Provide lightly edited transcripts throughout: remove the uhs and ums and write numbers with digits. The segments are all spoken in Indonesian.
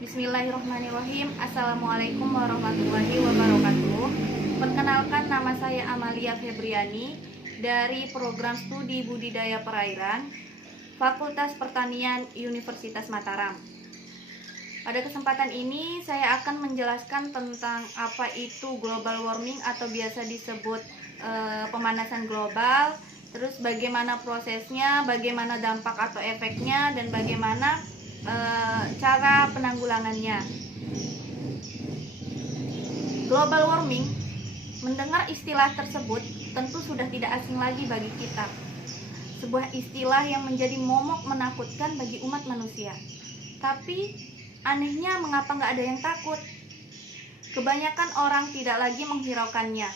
Bismillahirrahmanirrahim. Assalamualaikum warahmatullahi wabarakatuh. Perkenalkan, nama saya Amalia Febriani dari Program Studi Budidaya Perairan, Fakultas Pertanian Universitas Mataram. Pada kesempatan ini saya akan menjelaskan tentang apa itu global warming atau biasa disebut pemanasan global, terus bagaimana prosesnya, bagaimana dampak atau efeknya, dan bagaimana cara penanggulangannya. Global warming, mendengar istilah tersebut tentu sudah tidak asing lagi bagi kita. Sebuah istilah yang menjadi momok menakutkan bagi umat manusia. Tapi anehnya mengapa nggak ada yang takut? Kebanyakan orang tidak lagi menghiraukannya,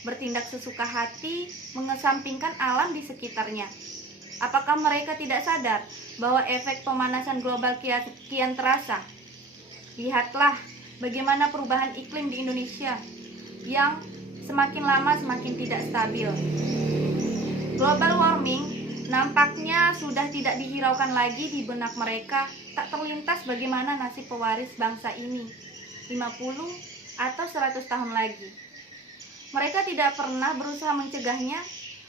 bertindak sesuka hati, mengesampingkan alam di sekitarnya. Apakah mereka tidak sadar bahwa efek pemanasan global kian terasa? Lihatlah bagaimana perubahan iklim di Indonesia yang semakin lama semakin tidak stabil. Global warming nampaknya sudah tidak dihiraukan lagi di benak mereka. Tak terlintas bagaimana nasib pewaris bangsa ini 50 atau 100 tahun lagi. Mereka tidak pernah berusaha mencegahnya.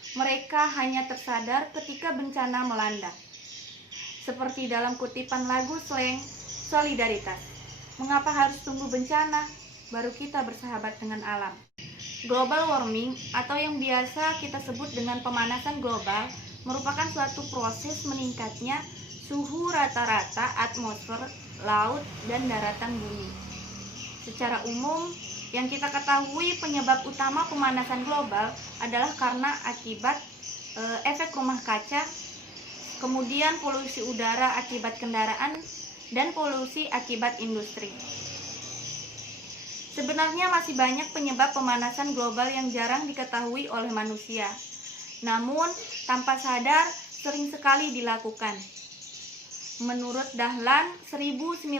Mereka hanya tersadar ketika bencana melanda. Seperti dalam kutipan lagu slang Solidaritas. Mengapa harus tunggu bencana baru kita bersahabat dengan alam? Global warming atau yang biasa kita sebut dengan pemanasan global merupakan suatu proses meningkatnya suhu rata-rata atmosfer, laut, dan daratan bumi. Secara umum, yang kita ketahui penyebab utama pemanasan global adalah karena akibat efek rumah kaca, kemudian polusi udara akibat kendaraan, dan polusi akibat industri. Sebenarnya masih banyak penyebab pemanasan global yang jarang diketahui oleh manusia, namun tanpa sadar sering sekali dilakukan. Menurut Dahlan 1992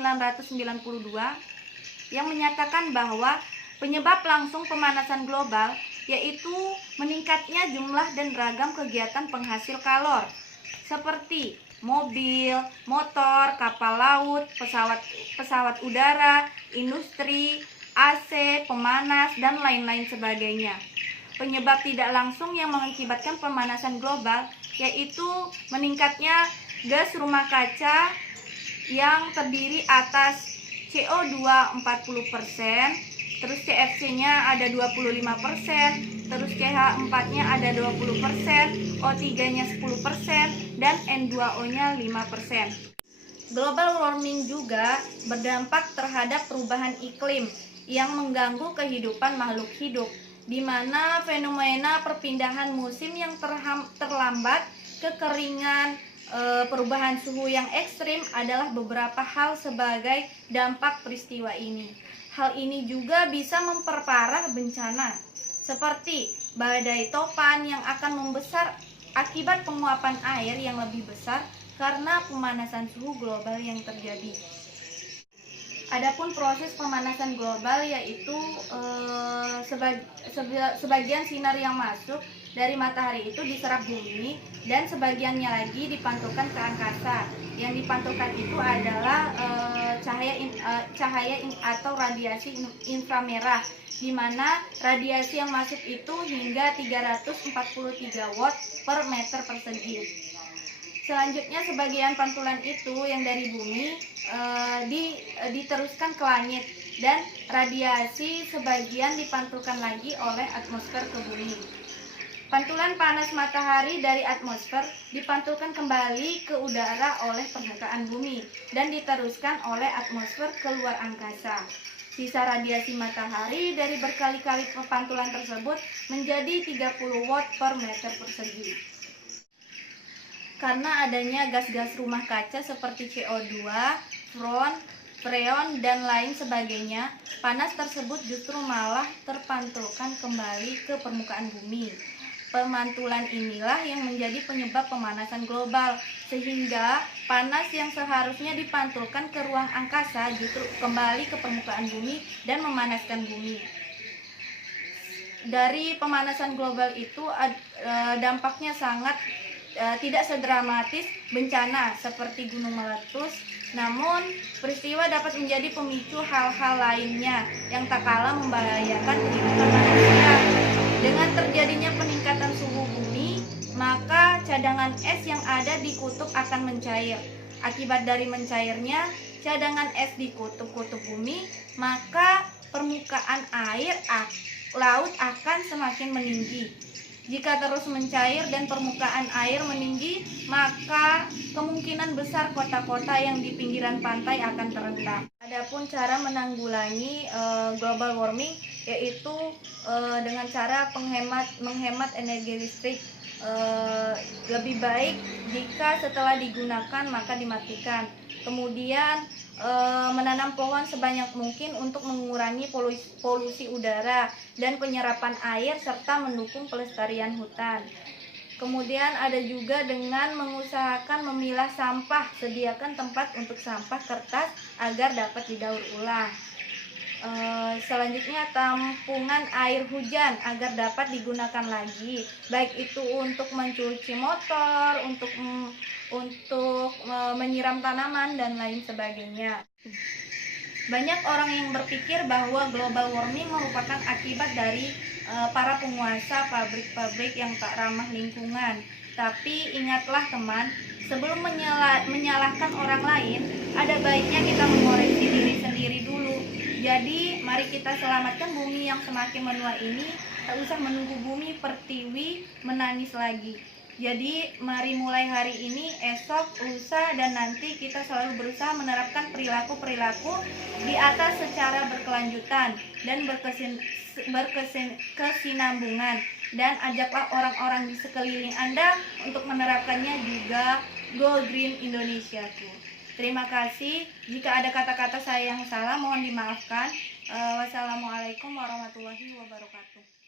yang menyatakan bahwa penyebab langsung pemanasan global yaitu meningkatnya jumlah dan ragam kegiatan penghasil kalor seperti mobil, motor, kapal laut, pesawat udara, industri, AC, pemanas, dan lain-lain sebagainya. Penyebab tidak langsung yang mengakibatkan pemanasan global yaitu meningkatnya gas rumah kaca yang terdiri atas CO2 40%, terus CFC-nya ada 25%, terus CH4-nya ada 20%, O3-nya 10%, dan N2O-nya 5%. Global warming juga berdampak terhadap perubahan iklim yang mengganggu kehidupan makhluk hidup, di mana fenomena perpindahan musim yang terlambat, kekeringan, perubahan suhu yang ekstrim adalah beberapa hal sebagai dampak peristiwa ini. Hal ini juga bisa memperparah bencana seperti badai topan yang akan membesar akibat penguapan air yang lebih besar karena pemanasan suhu global yang terjadi. Adapun proses pemanasan global yaitu sebagian sinar yang masuk dari matahari itu diserap bumi dan sebagiannya lagi dipantulkan ke angkasa. Yang dipantulkan itu adalah cahaya atau radiasi inframerah, di mana radiasi yang masuk itu hingga 343 watt per meter persegi. Selanjutnya sebagian pantulan itu yang dari bumi diteruskan ke langit dan radiasi sebagian dipantulkan lagi oleh atmosfer ke bumi. Pantulan panas matahari dari atmosfer dipantulkan kembali ke udara oleh permukaan bumi dan diteruskan oleh atmosfer ke luar angkasa. Sisa radiasi matahari dari berkali-kali pantulan tersebut menjadi 30 watt per meter persegi. Karena adanya gas-gas rumah kaca seperti CO2, freon, dan lain sebagainya, panas tersebut justru malah terpantulkan kembali ke permukaan bumi. Pemantulan inilah yang menjadi penyebab pemanasan global, sehingga panas yang seharusnya dipantulkan ke ruang angkasa justru kembali ke permukaan bumi dan memanaskan bumi. Dari pemanasan global itu dampaknya sangat tidak sedramatis bencana seperti gunung meletus, namun peristiwa dapat menjadi pemicu hal-hal lainnya yang tak kalah membahayakan kehidupan manusia. Dengan terjadinya peningkatan suhu bumi, maka cadangan es yang ada di kutub akan mencair. Akibat dari mencairnya cadangan es di kutub-kutub bumi, maka permukaan laut akan semakin meninggi. Jika terus mencair dan permukaan air meninggi, maka kemungkinan besar kota-kota yang di pinggiran pantai akan terendam. Adapun cara menanggulangi global warming yaitu dengan cara menghemat energi listrik. Lebih baik jika setelah digunakan maka dimatikan. Kemudian menanam pohon sebanyak mungkin untuk mengurangi polusi udara dan penyerapan air serta mendukung pelestarian hutan. Kemudian ada juga dengan mengusahakan memilah sampah, sediakan tempat untuk sampah kertas agar dapat didaur ulang. Selanjutnya tampungan air hujan agar dapat digunakan lagi, baik itu untuk mencuci motor, untuk menyiram tanaman dan lain sebagainya. Banyak orang yang berpikir bahwa global warming merupakan akibat dari para penguasa pabrik-pabrik yang tak ramah lingkungan. Tapi ingatlah teman, sebelum menyalahkan orang lain, ada baiknya kita mengoreksi diri sendiri dulu. Jadi mari kita selamatkan bumi yang semakin menua ini, tak usah menunggu bumi pertiwi menangis lagi. Jadi mari mulai hari ini, esok, lusa, dan nanti kita selalu berusaha menerapkan perilaku-perilaku di atas secara berkelanjutan dan berkesinambungan. Dan ajaklah orang-orang di sekeliling Anda untuk menerapkannya juga. Go Green Indonesiaku. Terima kasih. Jika ada kata-kata saya yang salah, mohon dimaafkan. Wassalamualaikum warahmatullahi wabarakatuh.